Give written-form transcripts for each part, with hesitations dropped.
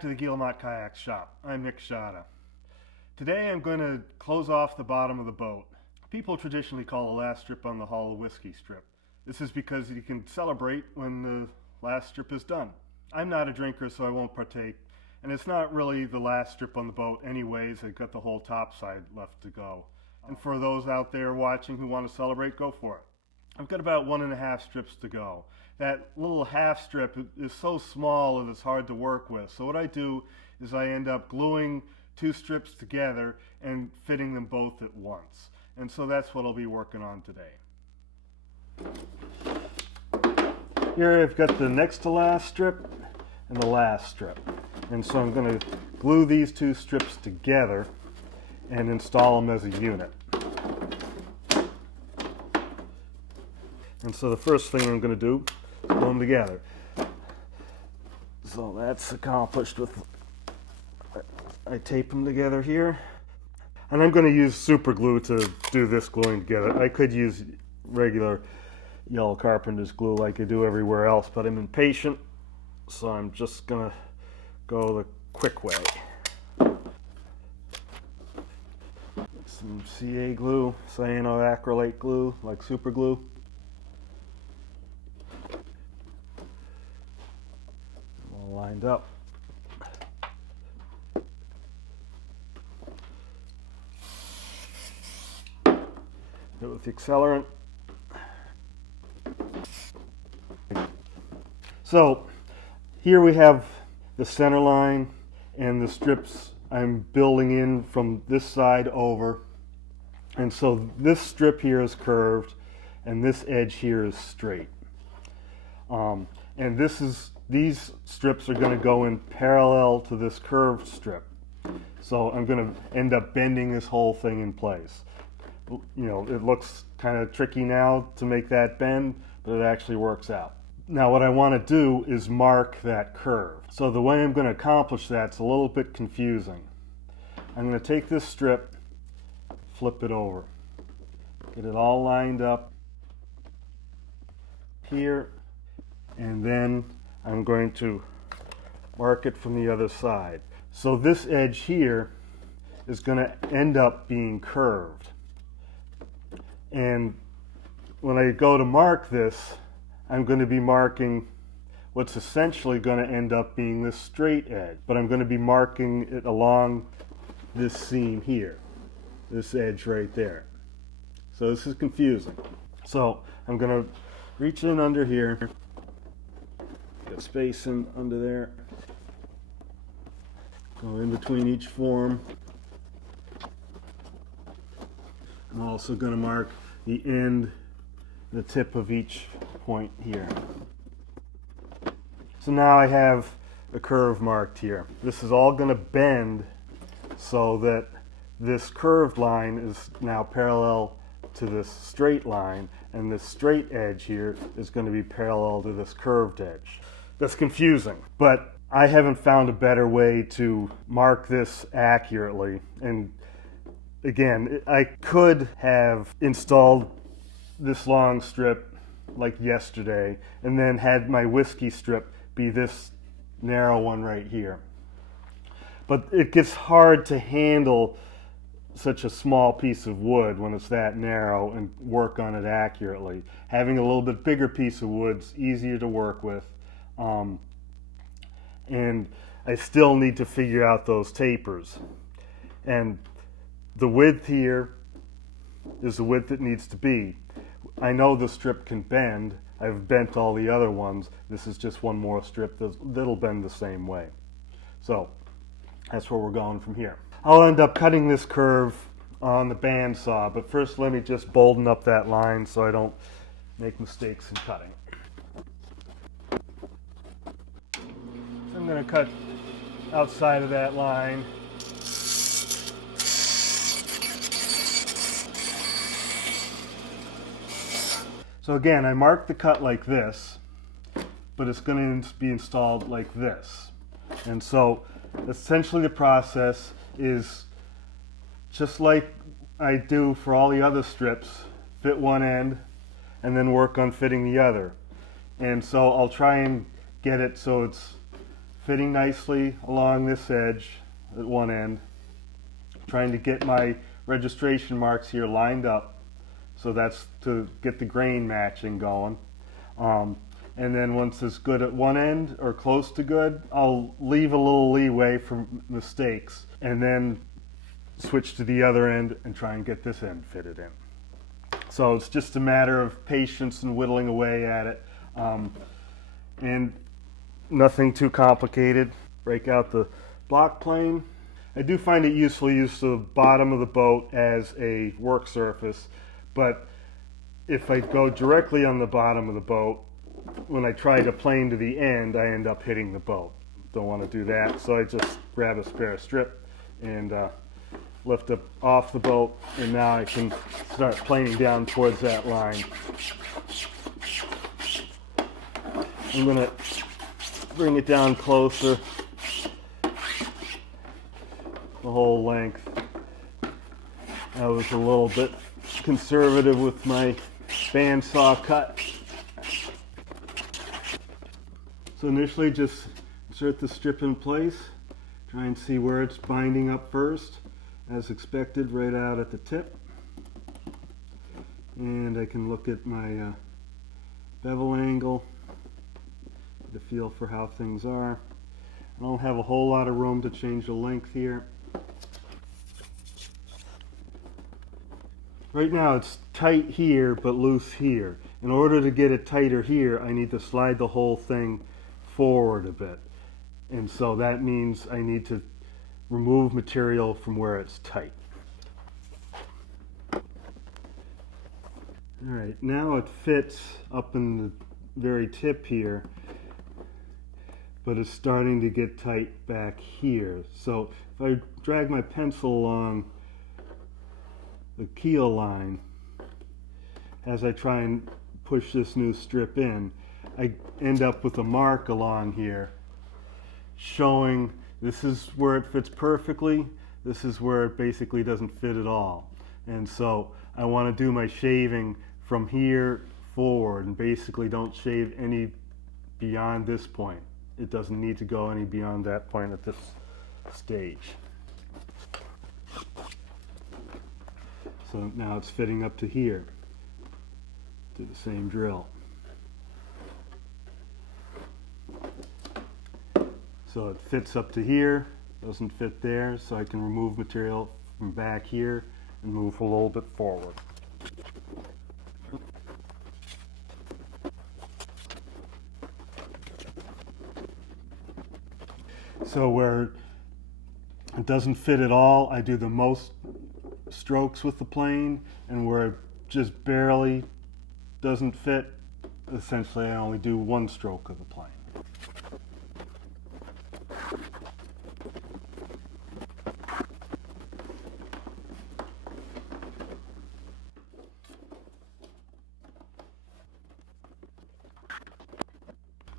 back to the Guillemot Kayak Shop. I'm Nick Schade. Today I'm going to close off the bottom of the boat. People traditionally call the last strip on the hull a whiskey strip. This is because you can celebrate when the last strip is done. I'm not a drinker, so I won't partake, and it's not really the last strip on the boat anyways. I've got the whole top side left to go. And for those out there watching who want to celebrate, go for it. I've got about 1.5 strips to go. That little half strip is so small that it's hard to work with. So what I do is I end up gluing 2 strips together and fitting them both at once. And so that's what I'll be working on today. Here I've got the next to last strip and the last strip. And so I'm going to glue these 2 strips together and install them as a unit. And so the first thing I'm going to do is glue them together. So that's accomplished with, I tape them together here. And I'm going to use super glue to do this gluing together. I could use regular yellow carpenter's glue like I do everywhere else, but I'm impatient, so I'm just going to go the quick way. Some CA glue, cyanoacrylate glue, like super glue. All lined up. Hit it with the accelerant. So here we have the center line and the strips I'm building in from this side over. And so this strip here is curved and this edge here is straight. And these strips are going to go in parallel to this curved strip. So I'm going to end up bending this whole thing in place. You know, it looks kind of tricky now to make that bend, but it actually works out. Now what I want to do is mark that curve. So the way I'm going to accomplish that's a little bit confusing. I'm going to take this strip, flip it over, get it all lined up here, and then I'm going to mark it from the other side. So this edge here is going to end up being curved. And when I go to mark this, I'm going to be marking what's essentially going to end up being this straight edge, but I'm going to be marking it along this seam here, this edge right there. So this is confusing. So I'm going to reach in under here, get space in under there, go in between each form. I'm also going to mark the end, the tip of each point here. So now I have a curve marked here. This is all going to bend so that this curved line is now parallel to this straight line, and this straight edge here is going to be parallel to this curved edge. That's confusing, but I haven't found a better way to mark this accurately. And again, I could have installed this long strip like yesterday and then had my whiskey strip be this narrow one right here. But it gets hard to handle such a small piece of wood when it's that narrow and work on it accurately. Having a little bit bigger piece of wood's easier to work with, and I still need to figure out those tapers. And the width here is the width it needs to be. I know the strip can bend. I've bent all the other ones. This is just one more strip that'll bend the same way. So that's where we're going from here. I'll end up cutting this curve on the bandsaw, but first let me just bolden up that line so I don't make mistakes in cutting. So I'm going to cut outside of that line. So again, I marked the cut like this, but it's going to be installed like this. And so essentially the process is just like I do for all the other strips, fit one end and then work on fitting the other. And so I'll try and get it so it's fitting nicely along this edge at one end, trying to get my registration marks here lined up, so that's to get the grain matching going. And then once it's good at one end or close to good, I'll leave a little leeway for mistakes and then switch to the other end and try and get this end fitted in. So it's just a matter of patience and whittling away at it, and nothing too complicated. Break out the block plane. I do find it useful to use the bottom of the boat as a work surface, but if I go directly on the bottom of the boat, when I try to plane to the end, I end up hitting the boat. Don't want to do that, so I just grab a spare strip and lift up off the boat, and now I can start planing down towards that line. I'm going to bring it down closer, the whole length. I was a little bit conservative with my bandsaw cut. So initially just insert the strip in place, try and see where it's binding up first, as expected, right out at the tip. And I can look at my bevel angle, get a feel for how things are. I don't have a whole lot of room to change the length here. Right now it's tight here but loose here. In order to get it tighter here, I need to slide the whole thing forward a bit. And so that means I need to remove material from where it's tight. Alright, now it fits up in the very tip here, but it's starting to get tight back here. So if I drag my pencil along the keel line as I try and push this new strip in, I end up with a mark along here showing this is where it fits perfectly, this is where it basically doesn't fit at all. And so I want to do my shaving from here forward and basically don't shave any beyond this point. It doesn't need to go any beyond that point at this stage. So now it's fitting up to here. Do the same drill. So it fits up to here, doesn't fit there, so I can remove material from back here and move a little bit forward. So where it doesn't fit at all, I do the most strokes with the plane, and where it just barely doesn't fit, essentially I only do one stroke of the plane.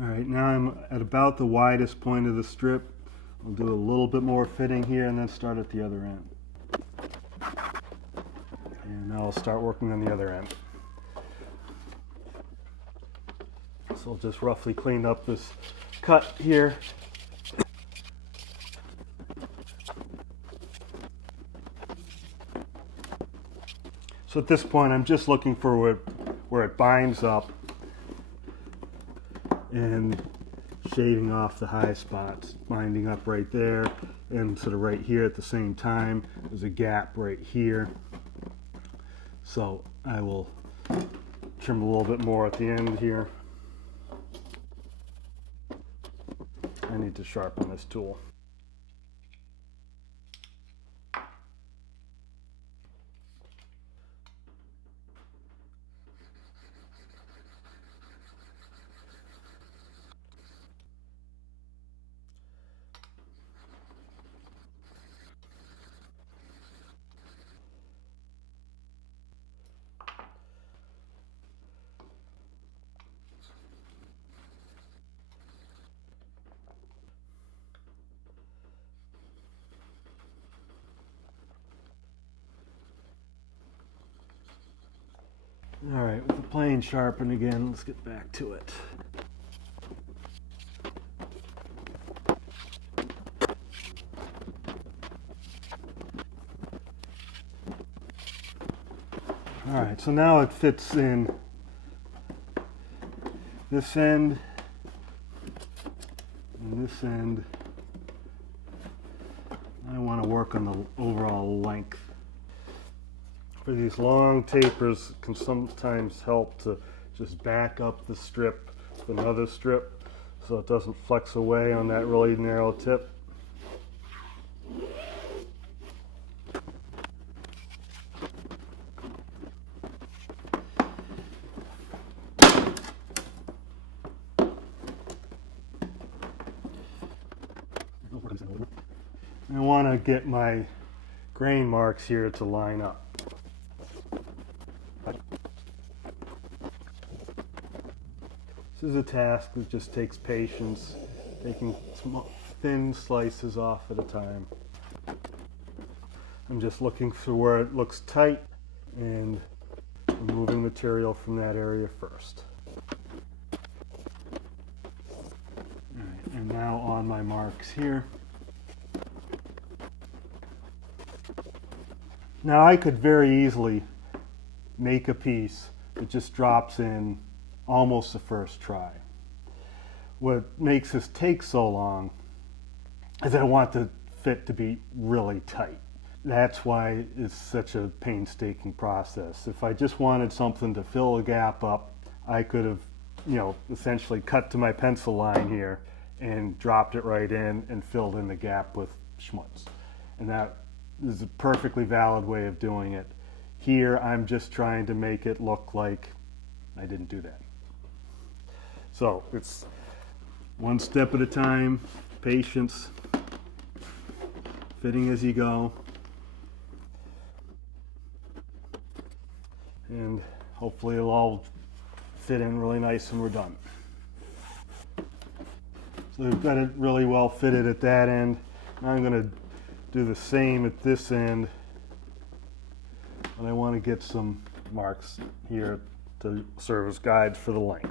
Alright, now I'm at about the widest point of the strip. I'll do a little bit more fitting here and then start at the other end. And now I'll start working on the other end. So I'll just roughly clean up this cut here. So at this point I'm just looking for where it binds up and shaving off the high spots, binding up right there and sort of right here at the same time. There's a gap right here. So I will trim a little bit more at the end here. I need to sharpen this tool. Alright, with the plane sharpened again, let's get back to it. Alright, so now it fits in this end and this end. I want to work on the overall length. For these long tapers, it can sometimes help to just back up the strip with another strip so it doesn't flex away on that really narrow tip. I want to get my grain marks here to line up. This is a task that just takes patience, taking thin slices off at a time. I'm just looking for where it looks tight and removing material from that area first. All right, and now on my marks here. Now I could very easily make a piece that just drops in almost the first try. What makes this take so long is I want the fit to be really tight. That's why it's such a painstaking process. If I just wanted something to fill a gap up, I could have, essentially cut to my pencil line here and dropped it right in and filled in the gap with schmutz. And that is a perfectly valid way of doing it. Here, I'm just trying to make it look like I didn't do that. So it's one step at a time, patience, fitting as you go, and hopefully it'll all fit in really nice when we're done. So we've got it really well fitted at that end. Now I'm going to do the same at this end, and I want to get some marks here to serve as guides for the length.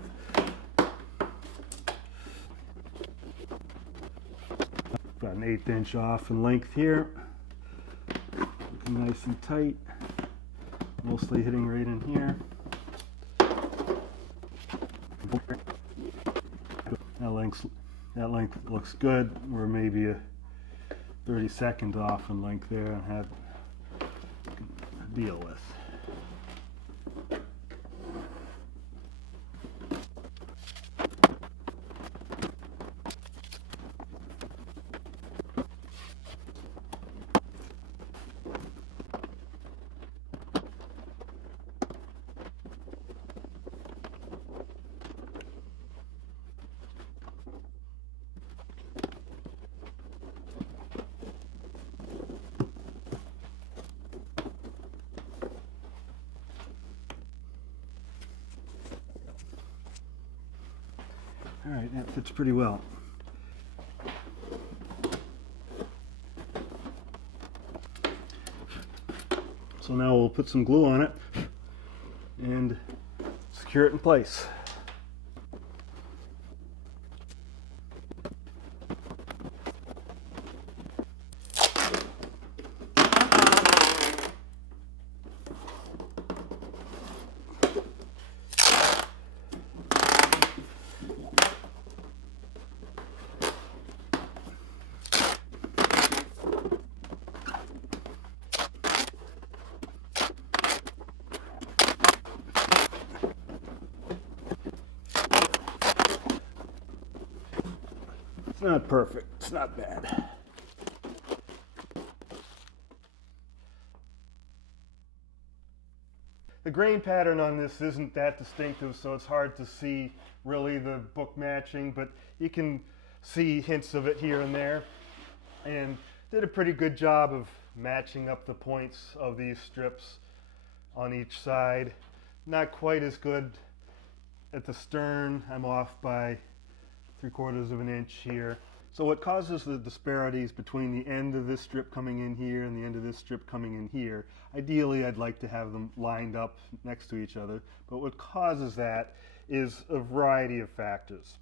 About an 1/8 inch off in length here, looking nice and tight, mostly hitting right in here. That length looks good. We're maybe a 32nd off in length there and have to deal with. All right, that fits pretty well. So now we'll put some glue on it and secure it in place. It's not perfect, it's not bad. The grain pattern on this isn't that distinctive, so it's hard to see really the book matching, but you can see hints of it here and there. And did a pretty good job of matching up the points of these strips on each side. Not quite as good at the stern. I'm off by 3/4 of an inch here. So what causes the disparities between the end of this strip coming in here and the end of this strip coming in here, ideally I'd like to have them lined up next to each other, but what causes that is a variety of factors.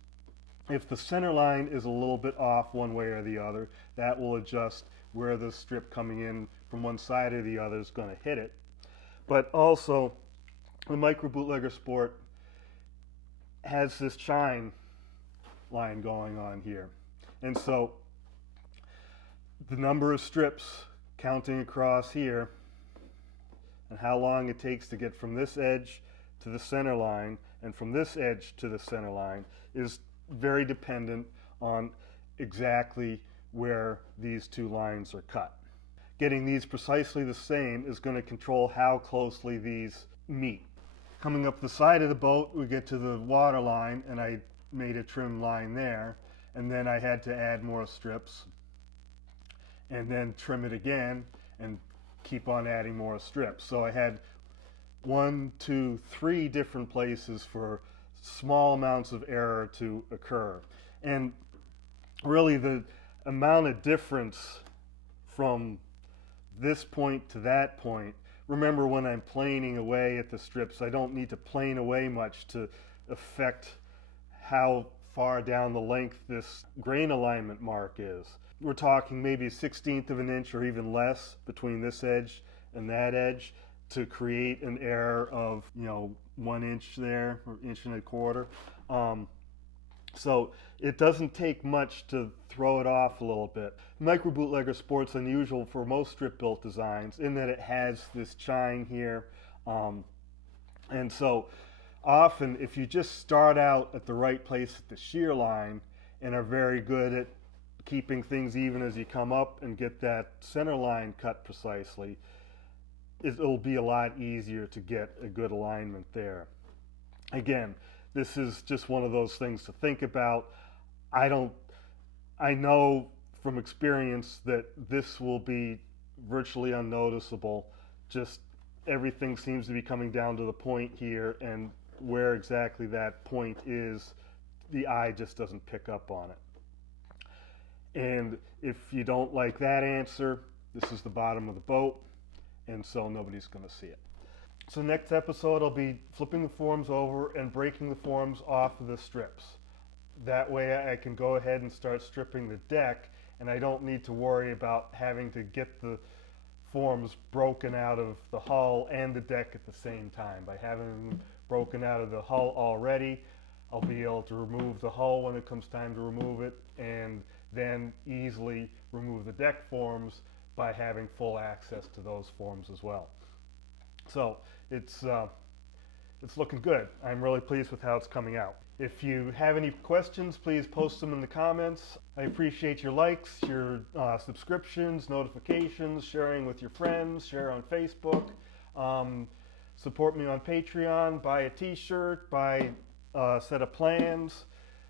If the center line is a little bit off one way or the other, that will adjust where the strip coming in from one side or the other is going to hit it. But also, the microBootlegger Sport has this shine line going on here. And so the number of strips counting across here and how long it takes to get from this edge to the center line and from this edge to the center line is very dependent on exactly where these two lines are cut. Getting these precisely the same is going to control how closely these meet. Coming up the side of the boat, we get to the water line, and I made a trim line there, and then I had to add more strips and then trim it again and keep on adding more strips. So I had 1, 2, 3 different places for small amounts of error to occur. And really the amount of difference from this point to that point, remember when I'm planing away at the strips, I don't need to plane away much to affect how far down the length this grain alignment mark is. We're talking maybe a 1/16 of an inch or even less between this edge and that edge to create an error of 1 inch there, or 1.25 inches. So it doesn't take much to throw it off a little bit. microBootlegger Sport's unusual for most strip built designs in that it has this chine here, and so often if you just start out at the right place at the shear line and are very good at keeping things even as you come up and get that center line cut precisely, it'll be a lot easier to get a good alignment there. Again, this is just one of those things to think about. I know from experience that this will be virtually unnoticeable. Just everything seems to be coming down to the point here, and where exactly that point is, the eye just doesn't pick up on it. And if you don't like that answer, this is the bottom of the boat, and so nobody's going to see it. So next episode I'll be flipping the forms over and breaking the forms off of the strips. That way I can go ahead and start stripping the deck, and I don't need to worry about having to get the forms broken out of the hull and the deck at the same time. By having them broken out of the hull already, I'll be able to remove the hull when it comes time to remove it, and then easily remove the deck forms by having full access to those forms as well. So it's looking good. I'm really pleased with how it's coming out. If you have any questions, please post them in the comments. I appreciate your likes, your subscriptions, notifications, sharing with your friends, share on Facebook. Support me on Patreon, buy a t-shirt, buy a set of plans.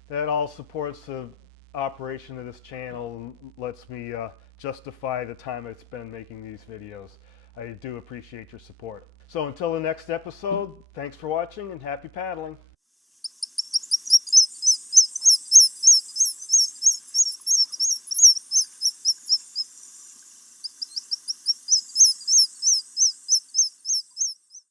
That all supports the operation of this channel and lets me justify the time I spend making these videos. I do appreciate your support. So until the next episode, thanks for watching and happy paddling.